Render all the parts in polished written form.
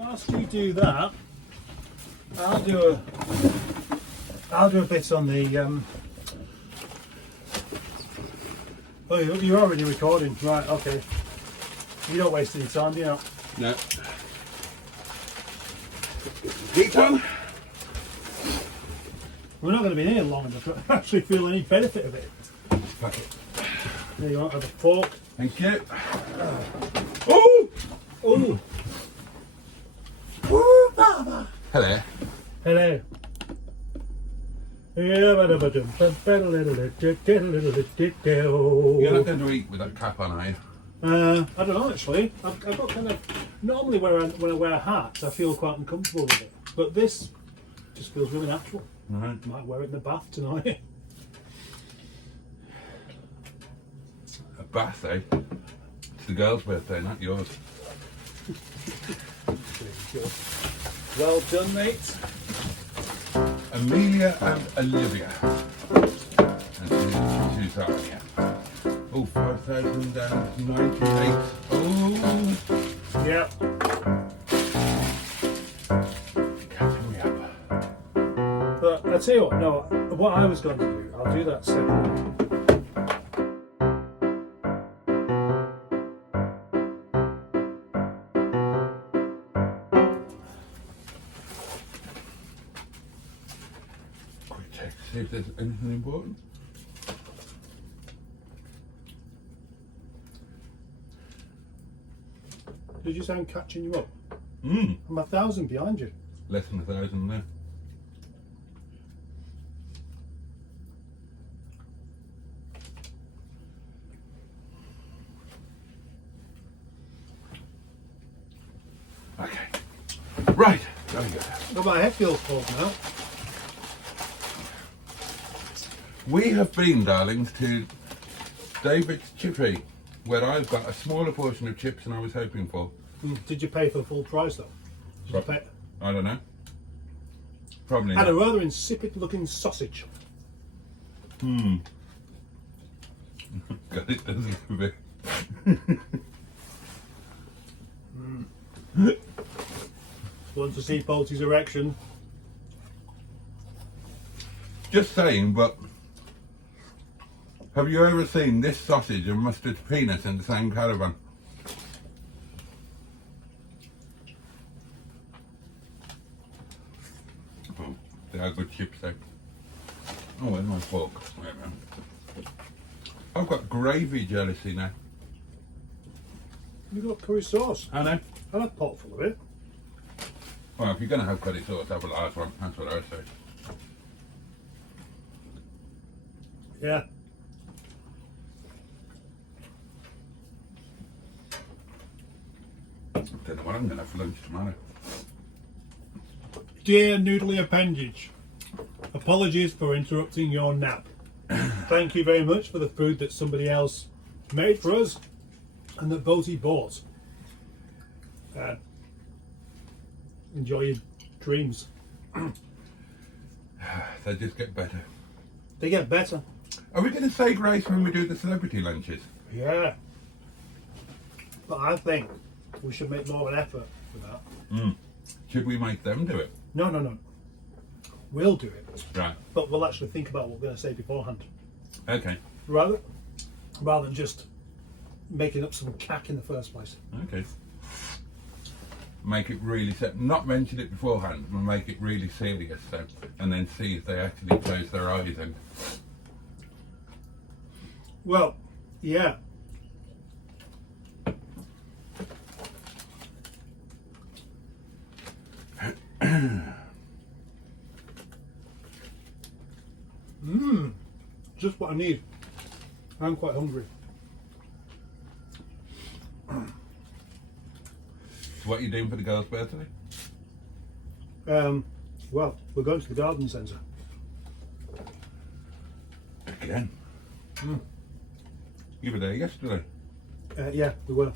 whilst you do that, I'll do a bit on the. Oh, you're already recording, right? Okay. You don't waste any time, do you not? No. Heat on. We're not going to be here long enough to actually feel any benefit of it. Fuck it. There you are, have a fork. Thank you. Oh! Ooh! Ooh, Baba! Hello. Hello. You're not going to eat with that cap on, are you? I don't know actually. I've got kind of normally when I wear hats, I feel quite uncomfortable with it, but this just feels really natural. Right. Might wear it in the bath tonight. A bath, eh? It's the girl's birthday, not yours. Well done, mate. Amelia and Olivia. And she's out here. Oh, 5,098. Oh. Yep. Catching me up. But I tell you what, no, what I was going to do, I'll do that separately. Quick check, see if there's anything important. Did you say I'm catching you up? Mm. I'm 1,000 behind you. Less than 1,000 there. Okay. Right. There we go. Well, my head feels cold now. We have been, darlings, to David's Chippy, where I've got a smaller portion of chips than I was hoping for. Did you pay for the full price though? Did you pay? I don't know. Probably Had not. a rather insipid looking sausage. God, it does look a bit. Want to see Boaty's erection? Just saying, but have you ever seen this sausage and mustard penis in the same caravan? Oh, they are good chips though. Oh, where's my fork? Wait a minute. I've got gravy jealousy now. You got curry sauce. I know. I'll have a pot full of it. Well, if you're going to have curry sauce, have a large one. That's what I would say. Yeah. Don't know what I'm going to have for lunch tomorrow. Dear noodly appendage, apologies for interrupting your nap. Thank you very much for the food that somebody else made for us and that Boaty bought. Enjoy your dreams. They just get better. They get better. Are we going to say grace when we do the celebrity lunches? Yeah. But I think we should make more of an effort for that. Should we make them do it? No. We'll do it. Right. But we'll actually think about what we're going to say beforehand. Okay. Rather than just making up some cack in the first place. Okay. Make it really not mention it beforehand, but make it really serious, so, and then see if they actually close their eyes and. Well, yeah. Just what I need. I'm quite hungry. What are you doing for the girl's birthday? Well, we're going to the garden centre. Again? You were there yesterday. Yeah, we were.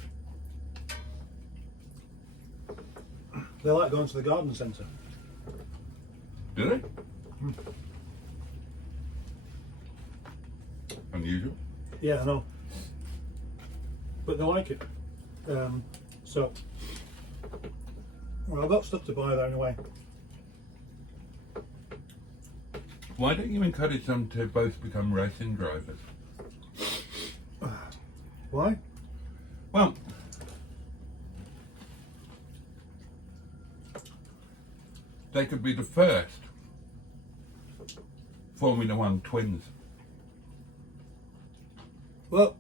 They like going to the garden centre. Do they? Unusual. Yeah, I know. But they like it. So Well, I've got stuff to buy there anyway. Why don't you encourage them to both become racing drivers? Why? Well, they could be the first Formula One twins. Well,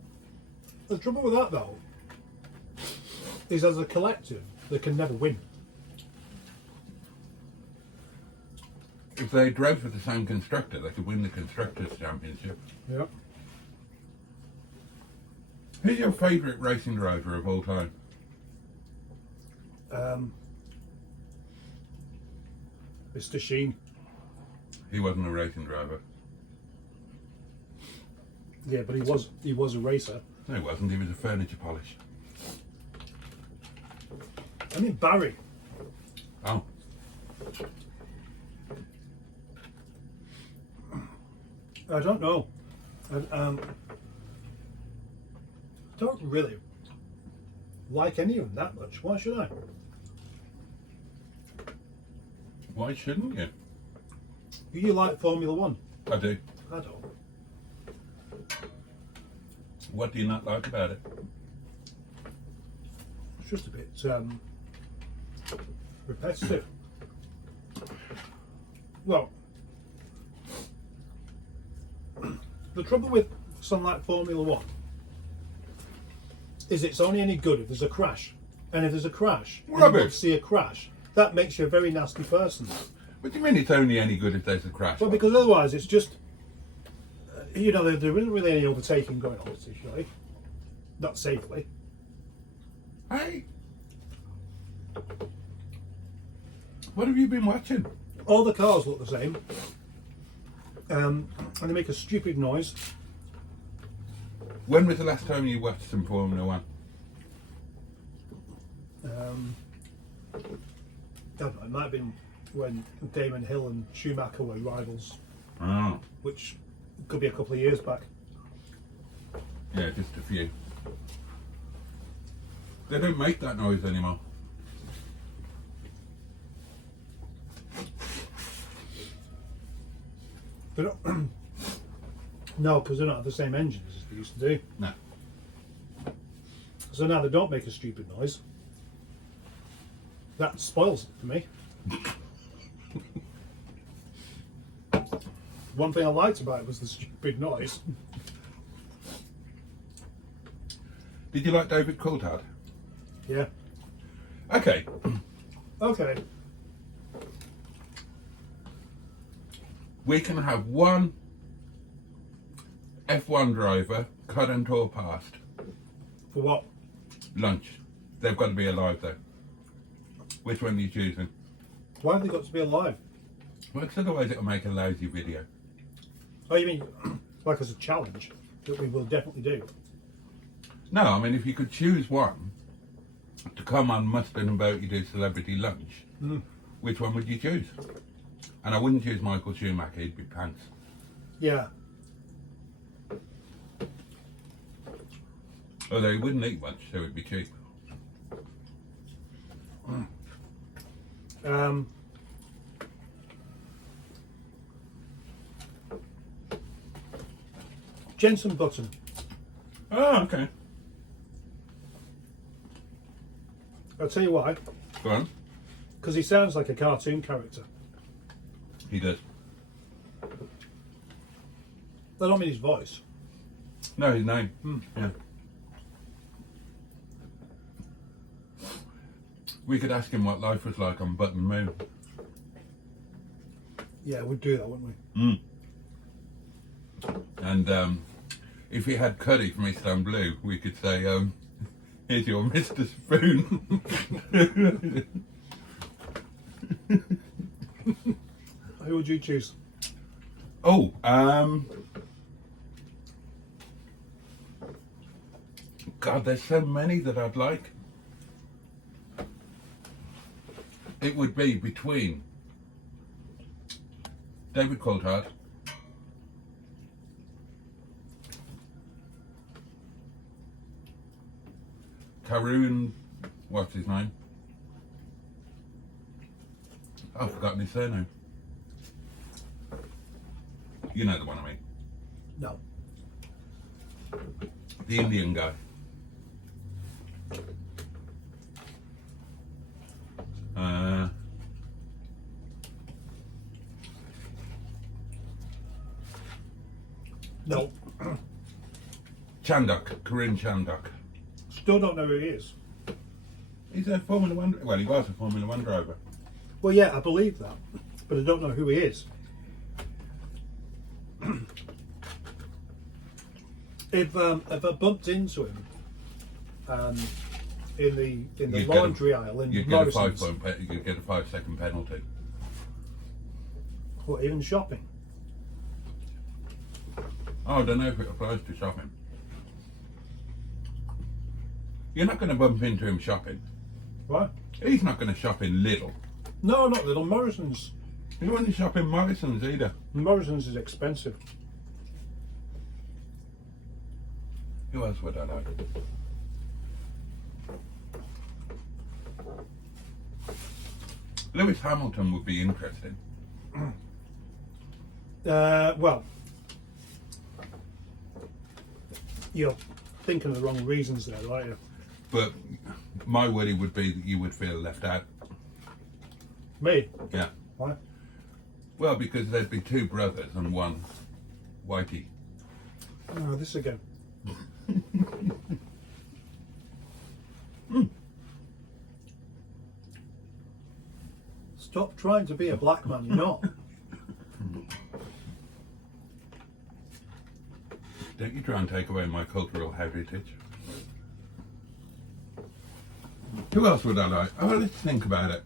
the trouble with that though is as a collective they can never win. If they drove for the same constructor, they could win the Constructors' Championship. Yep. Who's your favourite racing driver of all time? Mr. Sheen. He wasn't a racing driver. Yeah, but he was a racer. No, he wasn't. He was a furniture polish. I mean Barry. Oh. I don't know. I don't really like any of them that much. Why should I? Why shouldn't you? You like Formula One? I do. I don't. What do you not like about it? It's just a bit repetitive. Well, the trouble with something like Formula One is it's only any good if there's a crash. And if there's a crash, and you want to Rubbish. see a crash, that makes you a very nasty person. What do you mean it's only any good if there's a crash? Well, because otherwise it's just, you know, there isn't really any overtaking going on, particularly. Not safely. Hey! What have you been watching? All the cars look the same. And they make a stupid noise. When was the last time you watched some Formula One? I don't know, it might have been when Damon Hill and Schumacher were rivals, Oh, which could be a couple of years back. yeah, just a few. They don't make that noise anymore. They don't, no, because they're not the same engines as they used to do. No. So now they don't make a stupid noise. That spoils it for me. One thing I liked about it was the stupid noise. Did you like David Coulthard? Yeah. Okay. Okay. We can have one F1 driver current or past. For what? Lunch. They've got to be alive though. Which one are you choosing? Why have they got to be alive? Well, 'cause otherwise it'll make a lousy video. Oh, you mean like as a challenge that we will definitely do? No, I mean if you could choose one to come on Mustard and Boaty do Celebrity Lunch, which one would you choose? And I wouldn't choose Michael Schumacher, he'd be pants. Yeah. Although he wouldn't eat much, so it'd be cheap. Jensen Button. Oh, okay. I'll tell you why. Go on. Because he sounds like a cartoon character. He does. I don't mean his voice. No, his name. Yeah. We could ask him what life was like on Button Moon. Yeah, we'd do that, wouldn't we? And if he had curry from Eastern Blue, we could say, here's your Mr. Spoon. Who would you choose? Oh, God, there's so many that I'd like. It would be between David Coulthard, Karun, what's his name? I've forgotten his surname. You know the one I mean. No. The Indian guy. No. Chandak, Corinne Chandak. Still don't know who he is. He's a Formula One. Well, he was a Formula One driver. Well, yeah, I believe that, but I don't know who he is. If I bumped into him in the You'd laundry aisle in You'd get a Morrison's, 5 second penalty. what, even shopping? Oh, I don't know if it applies to shopping. You're not going to bump into him shopping. What? He's not going to shop in Lidl. No, not little Morrison's. He wouldn't shop in Morrison's either. Morrison's is expensive. Who else would I like? Lewis Hamilton would be interesting. Well, you're thinking of the wrong reasons there, aren't you? But my worry would be that you would feel left out. Me? Yeah. Why? Well, because there'd be two brothers and one whitey. Oh, this again. Stop trying to be a black man, you're not. Don't you try and take away my cultural heritage. Who else would I like? Oh, let's think about it.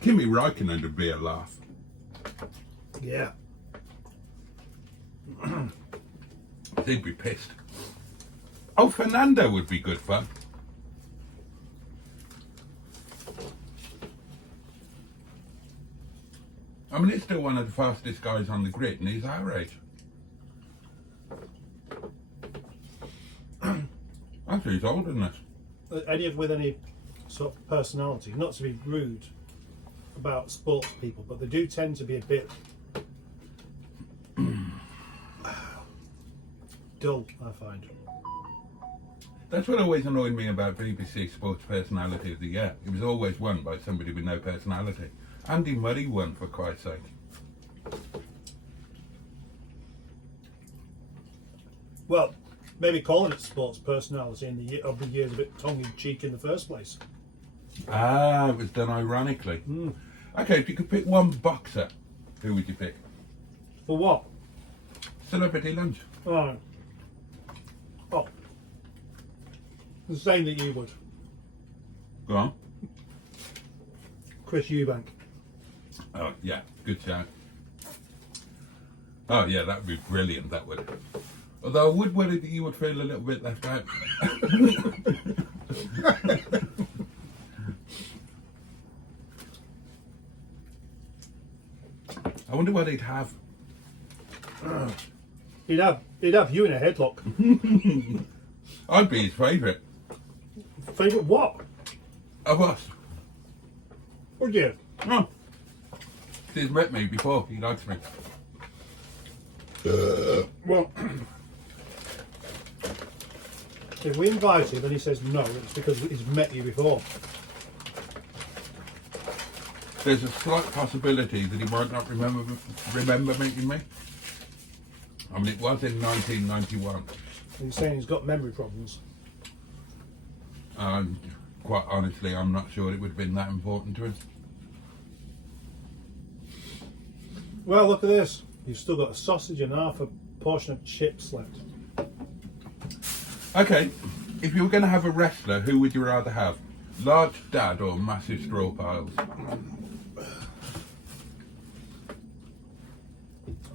Kimi Räikkönen would be a laugh. Yeah. They'd be pissed. Oh, Fernando would be good fun. I mean, he's still one of the fastest guys on the grid, and he's our age. Actually, he's older than us. With any sort of personality, not to be rude about sports people, but they do tend to be a bit dull, I find. That's what always annoyed me about BBC Sports Personality of the Year. It was always won by somebody with no personality. Andy Murray won, for Christ's sake. Well, maybe calling it sports personality in the year of the year is a bit tongue-in-cheek in the first place. Ah, it was done ironically. Okay, if you could pick one boxer, who would you pick? For what? Celebrity lunch. Oh. The same that you would. Go on. Chris Eubank. Oh, yeah, good shout. Oh, yeah, that would be brilliant, that would. Although I would worry that you would feel a little bit left out. I wonder what he'd have. He'd have you in a headlock. I'd be his favourite. Favourite what? Of us. Would you? Oh. He's met me before, he likes me. Well, if we invite him and he says no, it's because he's met you before. There's a slight possibility that he might not remember meeting me. I mean, it was in 1991. He's saying he's got memory problems. And quite honestly, I'm not sure it would have been that important to him. Well, look at this. You've still got a sausage and half a portion of chips left. Okay, if you were going to have a wrestler, who would you rather have? Large dad or massive straw piles?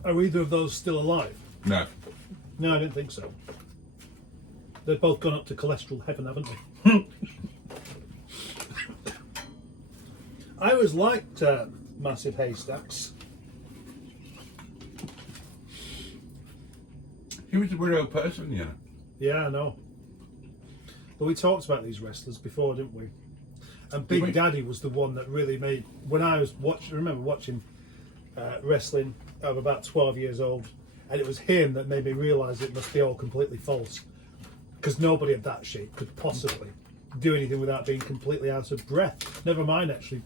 Are either of those still alive? No. No, I don't think so. They've both gone up to cholesterol heaven, haven't they? I always liked massive haystacks. He was a real person, you know. Yeah, I know. But we talked about these wrestlers before, didn't we? And Did we? Big Daddy was the one that really made. When I was watching, I remember watching wrestling. I was about 12 years old, and it was him that made me realise it must be all completely false, because nobody of that shape could possibly do anything without being completely out of breath. Never mind actually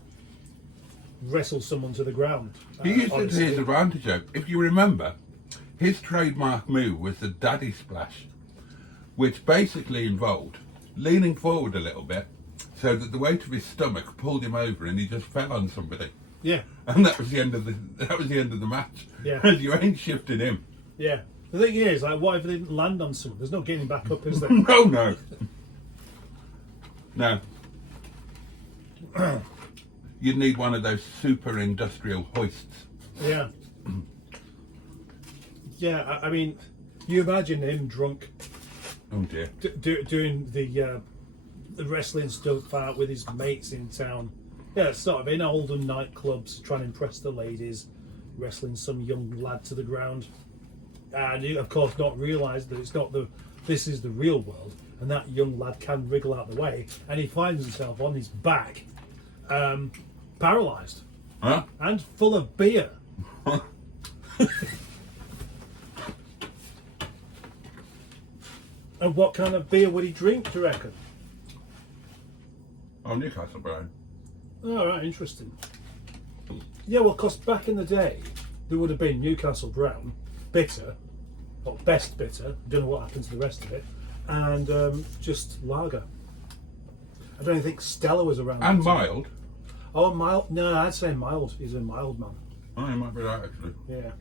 wrestle someone to the ground. He used it to honestly. his advantage, though. If you remember, his trademark move was the daddy splash, which basically involved leaning forward a little bit so that the weight of his stomach pulled him over and he just fell on somebody. Yeah, And that was the end of the match. Yeah. And you ain't shifting him. yeah. The thing is, like, what if they didn't land on someone? There's no getting back up, is there? No. No. You'd need one of those super industrial hoists. Yeah. Yeah, I mean, you imagine him drunk Oh dear. doing the wrestling stuff out with his mates in town. Yeah, sort of in Oldham nightclubs, trying to impress the ladies, wrestling some young lad to the ground. And you, of course, not realise that this is the real world, and that young lad can wriggle out the way, and he finds himself on his back, paralysed Huh? and full of beer. And what kind of beer would he drink, do you reckon? Oh, Newcastle Brown. Oh, right, interesting. Yeah, well, because back in the day, there would have been Newcastle Brown, bitter, or best bitter, don't know what happened to the rest of it, and just lager. I don't even think Stella was around. And that time. mild. Oh, mild? No, I'd say mild. He's a mild man. Oh, you might be right, actually. Yeah.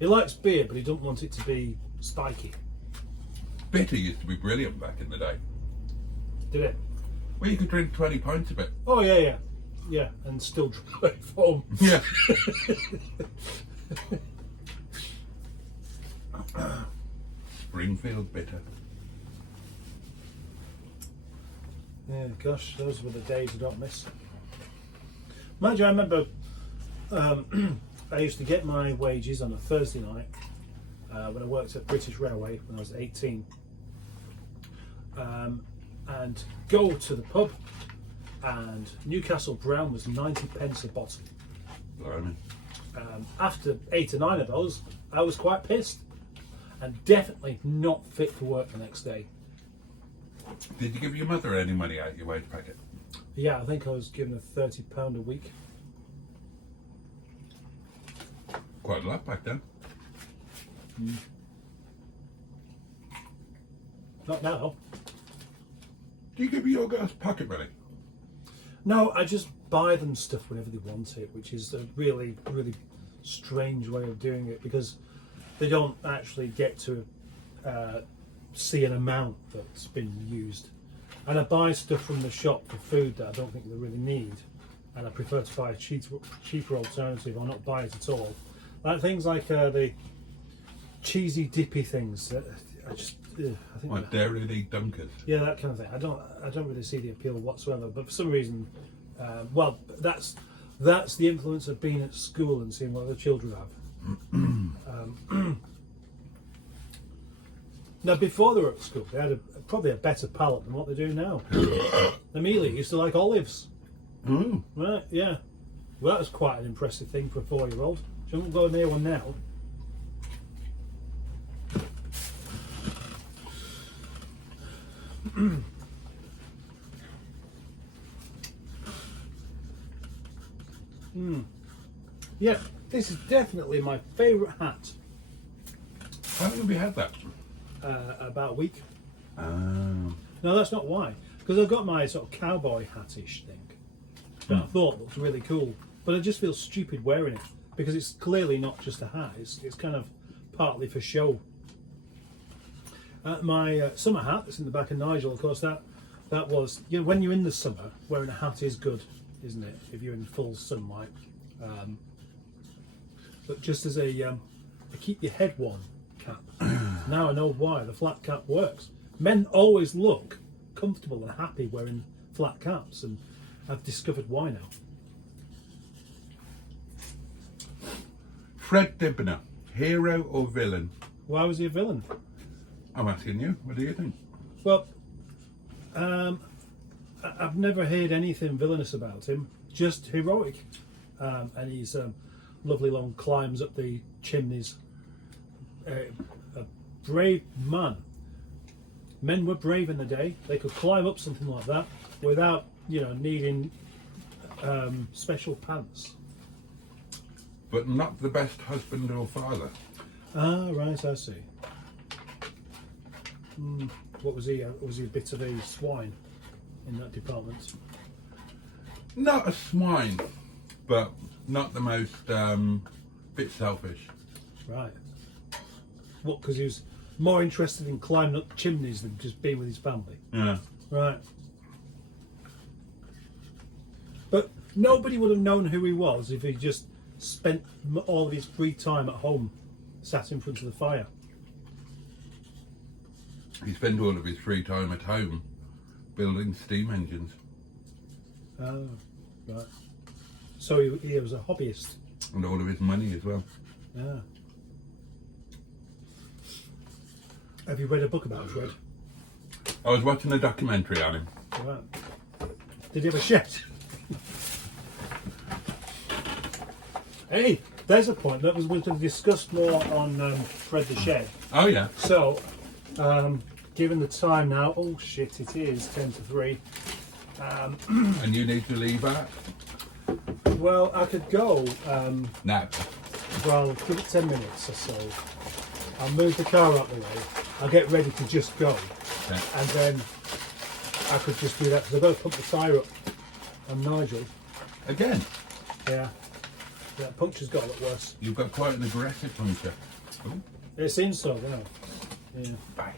He likes beer, but he doesn't want it to be spiky. Bitter used to be brilliant back in the day. Did it? Well, you could drink 20 pints of it. Oh, yeah. Yeah, and still drive home. Yeah. Springfield bitter. Yeah, gosh, those were the days I don't miss. Mind you, I remember I used to get my wages on a Thursday night when I worked at British Railway when I was 18, and go to the pub, and Newcastle Brown was 90 pence a bottle. Blimey. After 8 or 9 of those, I was quite pissed, and definitely not fit for work the next day. Did you give your mother any money out of your wage packet? Yeah, I think I was given a £30 a week. Quite a lot back then. Not now. Do you give your girls pocket money? No, I just buy them stuff whenever they want it, which is a really, really strange way of doing it, because they don't actually get to see an amount that's been used. And I buy stuff from the shop for food that I don't think they really need, and I prefer to buy a cheaper alternative or not buy it at all. Like things like the cheesy dippy things. I think Like dairy dunkers? yeah, that kind of thing. I don't really see the appeal whatsoever. But for some reason, well, that's the influence of being at school and seeing what other children have. Now, before they were at school, they had probably a better palate than what they do now. Amelia used to like olives. Mm. Right? Yeah. Well, that was quite an impressive thing for a 4-year-old. She won't go near one now. Yeah, this is definitely my favourite hat. How long have you had that? About a week. Um, No, that's not why. Because I've got my sort of cowboy hat-ish thing that I thought looked really cool, but I just feel stupid wearing it because it's clearly not just a hat. It's kind of partly for show. My summer hat that's in the back of Nigel, of course, that was, you know, when you're in the summer, wearing a hat is good, isn't it? If you're in full sunlight. But just as a keep your head warm cap. Now I know why the flat cap works. Men always look comfortable and happy wearing flat caps, and I've discovered why now. Fred Dibner, hero or villain? Why was he a villain? I'm asking you. What do you think? Well, I've never heard anything villainous about him, just heroic. And he's lovely long climbs up the chimneys. A brave man. Men were brave in the day. They could climb up something like that without, needing special pants. But not the best husband or father. Ah, right, I see. What was he? Was he a bit of a swine in that department? Not a swine, but not the most bit selfish. Right. What? Because he was more interested in climbing up chimneys than just being with his family. Yeah. Right. But nobody would have known who he was if he just spent all of his free time at home, sat in front of the fire. He spent all of his free time at home building steam engines. Oh, right. So he was a hobbyist. And all of his money as well. Yeah. Have you read a book about Fred? I was watching a documentary on him. Right. Did he have a shed? Hey, there's a point that was going to be discussed more on Fred the Shed. Oh yeah. So, given the time now, oh shit, it is 10 to 3. And you need to leave out? Well, I could go, No. well, give it 10 minutes or so. I'll move the car out the way. I'll get ready to just go. Okay. And then I could just do that because I've got to pump the tyre up on Nigel. Again, Yeah. Yeah, puncture's got a lot worse. you've got quite an aggressive puncture. Ooh. It seems so, you know. Yeah. Bye.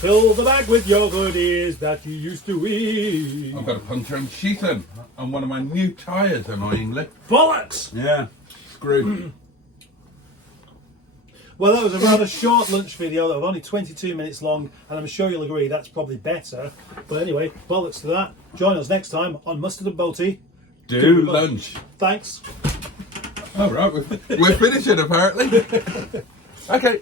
Fill the bag with your goodies that you used to eat. I've got a puncture and sheathing on one of my new tyres, annoyingly. Bollocks! Yeah, screwed. Well, that was a rather short lunch video of only 22 minutes long, and I'm sure you'll agree that's probably better. But anyway, bollocks to that. Join us next time on Mustard and Boaty. Do lunch. Thanks. All right, we're finishing apparently. Okay.